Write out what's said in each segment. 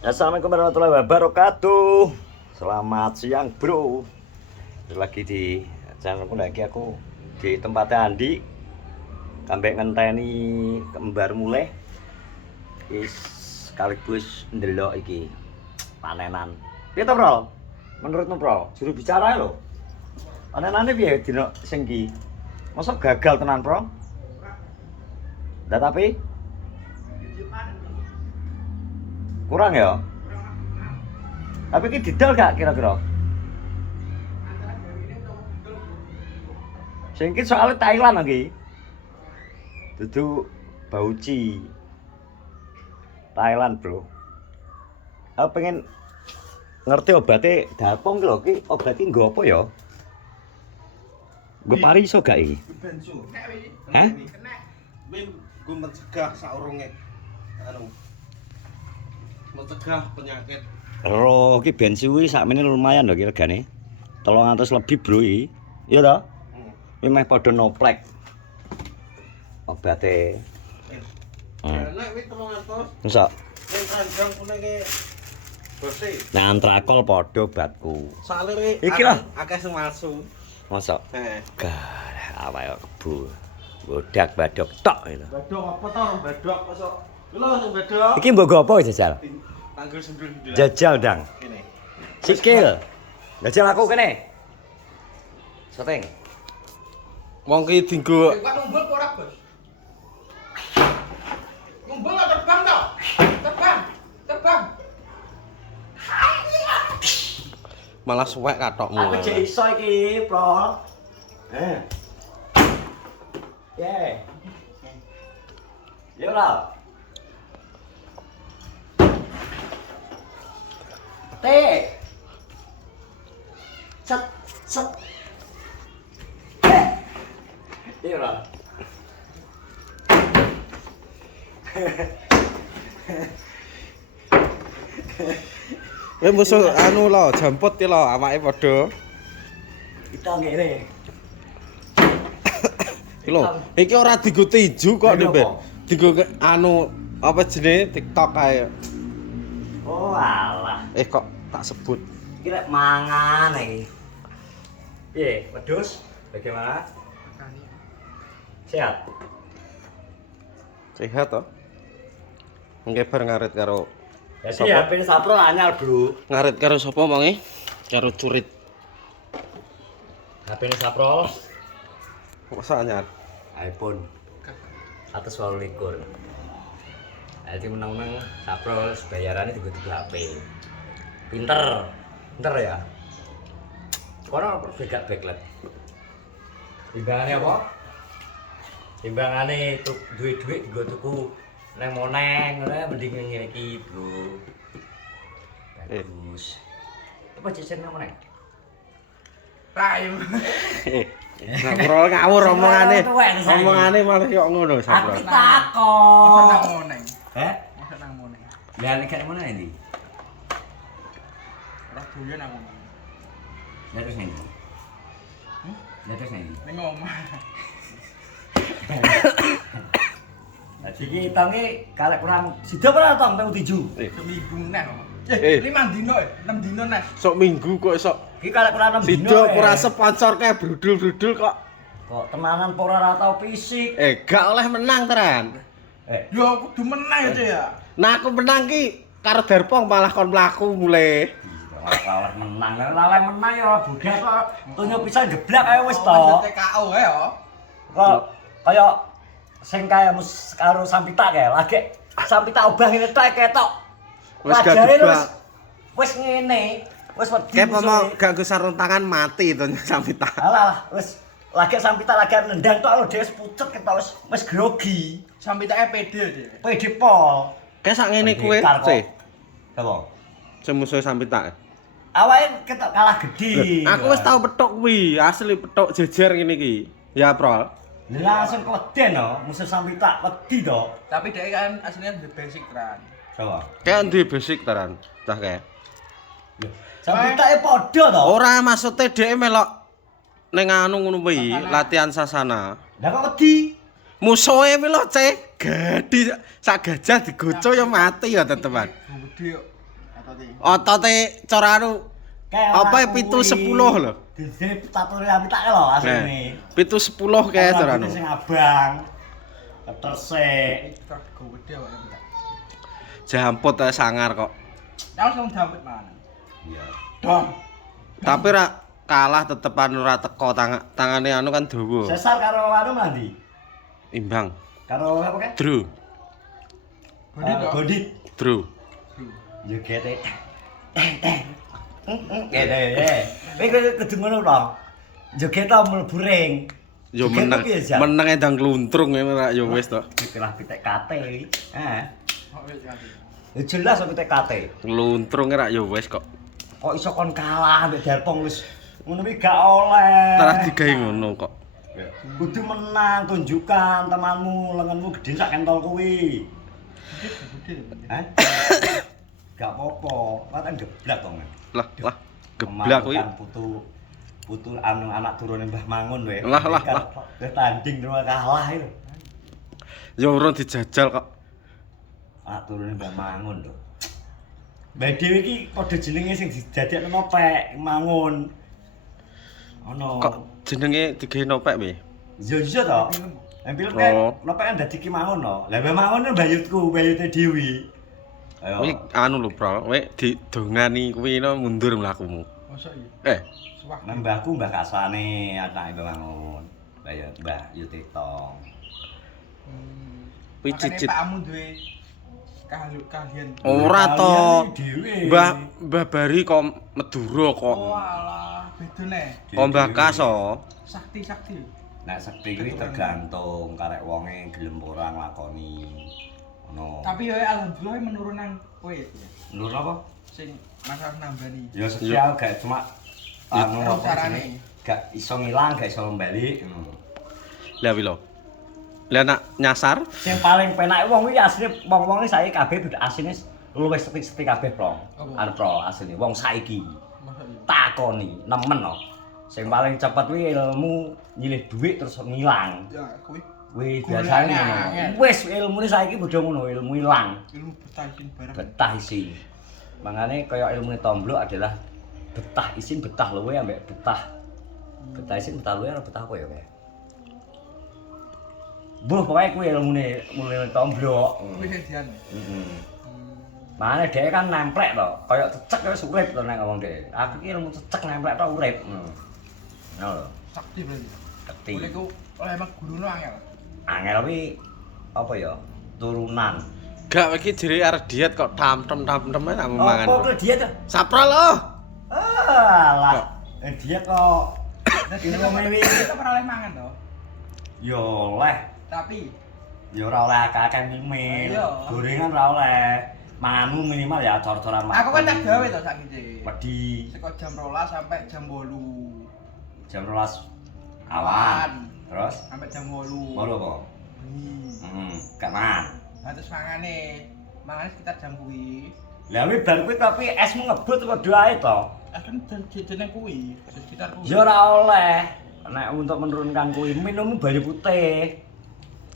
Assalamualaikum warahmatullahi wabarakatuh. Selamat siang bro. Lagi di channelku lagi aku di tempatnya Andi. Kambek ngenteni kembar mulai. Is sekaligus ndelok iki panenan. Piye to, Bro? Menurutmu, Bro? Juru bicara lho. Panenane piye dina sing iki? Masa gagal tenan, Bro? Lah tapi kurang ya? Tapi ini didol gak kira-kira? Singkit soalnya Thailand lagi. Dudu Bauchi. Thailand, bro. Aku pengen ngerti obatnya Darpong lho, ki obatnya nggo apa ya? Nggo pari iso gak iki? Bensu. Hah? Gue mencegah saurunge anu. Mencegah penyakit. Ro ki bensin kuwi sakmene lumayan lho ki regane. 300 lebih, bro iki. Iya toh? Iki meh padha noplek. Obate. Nek wis 300. Masa Ning kandang punenge bersih. nah antrakol padha obatku. Salire Iki lah. akeh sing malsu. Masa Heeh. gah apa ya kebu. Bodak badok tok itu. Bedok apa to? Bedok kok. Lho sing bedok. Iki mbok go apa jajal? Tanggal 9. Jajal dang. Kene. Sikil. Jajal aku kene. Setting. Wong ki dienggo Pak numbul apa ora, Bos? Numbul atau terbang toh? Terbang. malah suwek katokmu. Aku jek iso iki, Bro. Ye. Yo lah. Teh. Set. Iya lah. Musuh anu lho, jamput ki lho awake padha. Kita ngene. Iki lho, iki ora dienggo tinju kok Lha nek apa? dienggo anu apa jenenge TikTok kae. Oh alah. Kok tak sebut. Iki rek mangan iki. Piye, wedhus? Bagaimana? Sehat? Sehat to? Engke bar ngarit karo Jadi HP Sapro anyar, Bro. ngarit karo sapa monge? Karo curit. HP Sapro Masa anyar? iPhone 128. Jadi menang-menang Sapro bayarannya juga HP. Pinter ya. Kono begat backlight. Timbangannya apa? Timbangannya tuh duit gue tuku neng moneng, mending ngene iki, Bro. Bagus. Apa cicen nang moneng? Rayu. Ngawur omongane. Omongane malah kok ngono Aku Sapro. Masa takon. nang moneng. Heh? Masa nang moneng. Lah nek gak moneng ndi? Ora doyan nang moneng. Lah terus ndi? Lah terus ndi? Ning omah. Nah, iki tangi kalek kurang sida ora tong teng tiju. Seminggu neh kok. Eh. 5 dino, 6 dino neh. Sok minggu kok sok Iki kalek kurang 6 dino. sido ora sponsor kae brudul-brudul kok. Kok tenanan apa ora tau fisik. Gak oleh menang teran. Yo kudu meneh aja ya. Nah aku menang ki karo Darpong malah kon mlaku mulai. Ora menang, ora menang ya budal kok tunyo pisan geblak ae wis to. TKO ae yo. Kok kaya sing kaya mus karo Sampita kae, lagi Sampita obah ngene tok ketok. Wis gak Wajahnya debak. Wis ngene, wis wedi. Kayak mau gak nggo sarung tangan mati to Sampita. Alah, wis lagi Sampita lagi nendang tok lho dhewe pucet ketok wis grogi. Sampai tak pede aja. PD pol. Kayak sak ngene kuwe Pendekar kok. sih. Apa? Sing musuh Sampita. Awake ketok kalah gede. Aku wis tau petuk kuwi, asli petuk jejer ngene iki. Ya, Prol. Langsung keleden no, musuh Sampita wedi to. Tapi dia kan aslinya the basic kan. Coba. Kayak ndi basic teran. Cah kae. Sampita e padha to. Ora maksude dhek melok ning anu ngono kuwi, latihan sasana. Lah kok wedi? Musuhe kuwi lho, Cek. Gadi sak gajah digoco ya mati ya, teman. Gede kok. Otote cara anu apa 7-10 lho. Dhisik tatune apitak lho asline. 7-10 kae cara anu. Sing abang. Ketersik. Jamput ae sangar kok. Langsung jamput mana? Iya. Dong. Tapi ra kalah tetepan ora teko tangane anu kan dawa. Sesar karo anu mandi. Imbang. Karo apa kae? Drew. Godit. Drew. Jogete. Kowe kudu ngono to. Joget ta mlebu ring. Yo meneng. Meneng endang kluntrung ngene ra yo wis to. Istilah pitek kate iki. Ya jelas pitek kate. Kluntrung ra yo wis kok. Kok iso kon kalah ambek Darpong wis ngono iki gak oleh. Terus digawe ngono kok. Kudu menang, tunjukkan temanmu lenganmu gede sak kentol kuwi. Hah? Gak apa-apa, kan geblak kok. Lah, geblak kuwi. Putu anu anak turune Mbah Mangun wae. Lah. Wis tanding terus kalah itu. Ya urung dijajal kok. Anak turune Mbah Mangun lho. Mbah dhewe iki padha jenenge sing dijadekno nopek Mangun. Ono. Kok jenenge digawe nopek piye? Iya to. Film kan nopek kan dadi Ki Mangun to. Lah Mbah Mangun mbayutku, mbayute Dewi. Ayo. Kuwi anu lho, Bro. Kowe didongani kuwi no mundur mlakumu. Masa iya? Mbahku Mbah Kasane anake Mbah Mangun. Mbah Yutito. Kuwi cicit. Pakmu duwe keahlian. Ora to. Dhewe. Mbah Bari kok Madura kok. Oh alah, bedone. Kok Mbah Kas oh. Sakti. Nek sekti kuwi tergantung karek wonge gelem ora nglakoni. Ono. Tapi yo alhamdulillah menurun nang kowe ya. Menurut apa? Sing masalah nambani. Ya sosial gak cuma anu apa carane. Gak iso ngilang, gak iso bali. Lah wi lho. Lah nak nyasar Sing paling penake wong kuwi asline wong-wong saiki kabeh asline luwih setik-setik kabeh, Plong. Arep pro asline wong saiki. Masa iya? Takoni, nemen no. Sing paling cepet kuwi ilmu nyilih dhuwit terus ngilang. Ya, kuwi Wis biasane ngono. Wis ilmune saiki padha ngono, ilmu ilang. ilmu betah isin barang. Betah isin. Mangane kaya ilmune tomblok adalah betah isin betah luwe ambek betah. Betah isin betah luwe ora betah apa ya kae. Buh pokoke kuwi ilmune tomblok. Kuwi sing dian. Heeh. Mane dhek kan nemplek to, kaya cecek wis urip to nek ngomong dhek. Aku iki ilmu cecek nemplek to urip. Ngono lho. Sakti berarti. Sakti. Boleh ku oleh emang guruno angel. Angel kuwi apa ya? Turunan. gak iki jere arep diet kok tam-tem ae nak mangan. Apa dia tuh? Saprol loh. Alah. Dia kok Kita pernah oleh mangan to. yo oleh, Tapi yo ora oleh akeh-akeh mil. Iya. Gorengan ora oleh. Manganmu minimal ya cor-coran aku kan tak gawe to sakjane. Wedi Seko jam 12 sampai jam 8. jam 12 awan. Terus Sampai jam 8. Molo apa? Gak mangan. Nah terus mangane sekitar jam kuwi. Lah kuwi bar kuwi tapi esmu ngebut padha ae to. Kan jenenge kuwi, sekitar kuwi. Ya ora oleh. Nek untuk menurunkan kuwi minum banyu putih.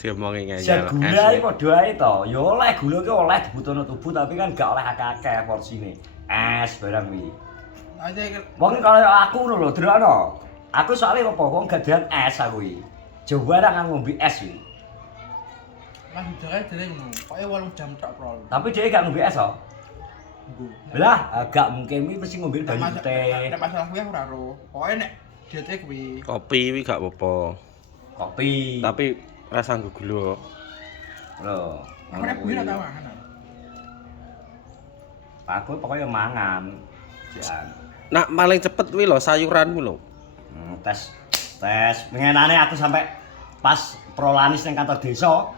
Diomongi ngene. Sak gula iki padha ae to. Ya oleh gula ki oleh dibutuhno tubuh tapi kan gak oleh akeh-akeh porsine. Es barang kuwi. Aja Wong kaya aku ngono lho, delokno. Aku soalnya apa wong gadean es aku iki. Jawa ra ngombe es iki. Mas udara dene ngono. Pokoke 8 jam tok prol. Tapi dia gak ngombe es to. Lah, agak mungkin iki mesti ngombe banyu putih. Nek masalah kuwi aku ora ro. Pokoke nek diete kuwi. Kopi kuwi gak apa-apa. Kopi. Tapi rasa nggo gula. Lho, Aku nek kuwi ora tau mangan. aku pokoknya mangan. Jan. Nak paling cepet kuwi lho sayuranmu lho. Tes pengenane aku sampai pas prolanis ning kantor desa.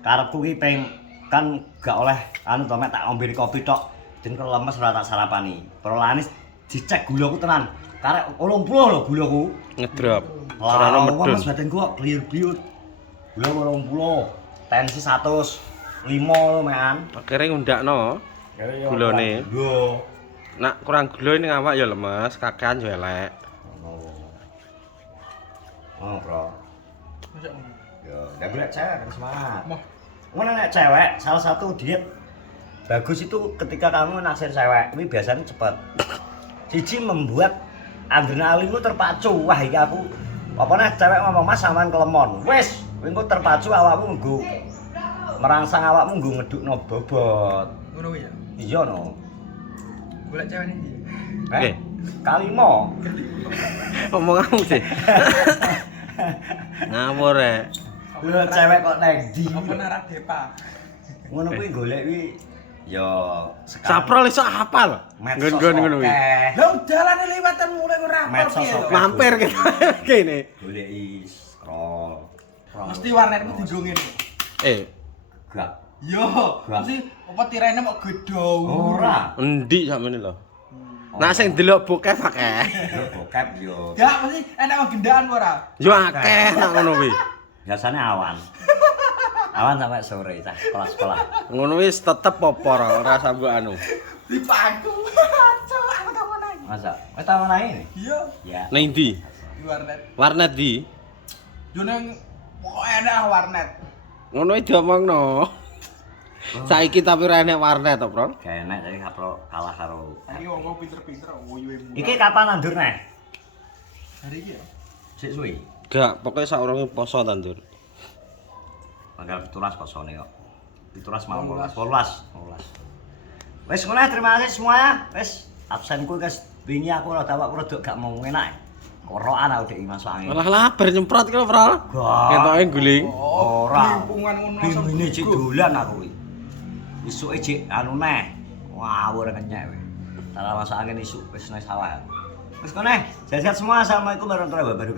Karepku ki peng kan gak oleh anu to mek tak ombe kopi tok. Den lemes ora tak sarapani. Prolanis dicek gulaku tenan. Karek 80 lho gulaku. Ngedrop. Carane Lah, medun. Mas badanku kok kliur-kliur. Gula 80, tensi 105 lho, Man. Akhire ngundakno gulane. Lho. Nak kurang gula ning awak ya lemes, kakean ya elek. Oh, Bro. Masa ngono. Ya, nek golek cewek kan semangat. Moh, Ngono nek cewek salah satu diet bagus itu ketika kamu naksir cewek, ini biasanya cepat. Siji membuat adrenalinmu terpacu. Wah, iki aku apa nih cewek ngomong Mas sampean kelemon. Wes, engko terpacu awakmu nggo merangsang awakmu nggo ngedukno bobot. Ngono ya. Iya no. Golek cewek iki. Oke. Kalimo. Omonganmu sih. Ngawur ya. Lho cewek kok neng ndi? Apa narak depa? Ngono kuwi golek kuwi ya Saprol iso hafal. Nggon-nggon ngono kuwi. Lah dalane liwatan mulai ora apal Medsos piye lho. oke. Mampir kita kene. Goleki scroll. Mesti warnetmu dienggo ngene. Gak. Yo, mesti apa tirane kok gedhong. Ora. Endi sakmene lho. Nah sing delok bokep akeh. Yo bokep yo. Gak mesti enak kok gendaan ora? Yo akeh nak ngono kuwi. Biasanya awan. Awan sampai sore cah sekolah-sekolah. Ngono wis tetep popor ora sambok anu. Dipaku. Cok, aku tak mau nang. Masa? Wis tahu naik ini? Iya, Ya. Ning ndi? di warnet. Warnet di. Yo nang pokoknya enak warnet. Ngono iki diomongno. Saiki tapi ora enek warnet to, Bro. Gak enak jadi kapro kalah karo. Iki wong pinter-pinter woyo murah. Iki kapan nandur neh? Hari iki ya. Sik suwi. Gak, pokoknya saurunge poso tandur. Tanggal 17 posone kok. 17 mau 18. Wis ngono terima kasih semuanya. Wis absenku guys. Wingi aku rada awakku rada gak mau enak. Korokan aku dek masuk angin. Malah labar nyemprot ki lho, Bro. Gak. Ketoke guling. Ora. Lingkungan ngono Bingine cik dolan aku iki. Isuke cik anu neh. Ngawur kenyek kowe. Tara masuk angin isuk wis nang sawah. Wis kene, sehat semua. Assalamualaikum warahmatullahi wabarakatuh.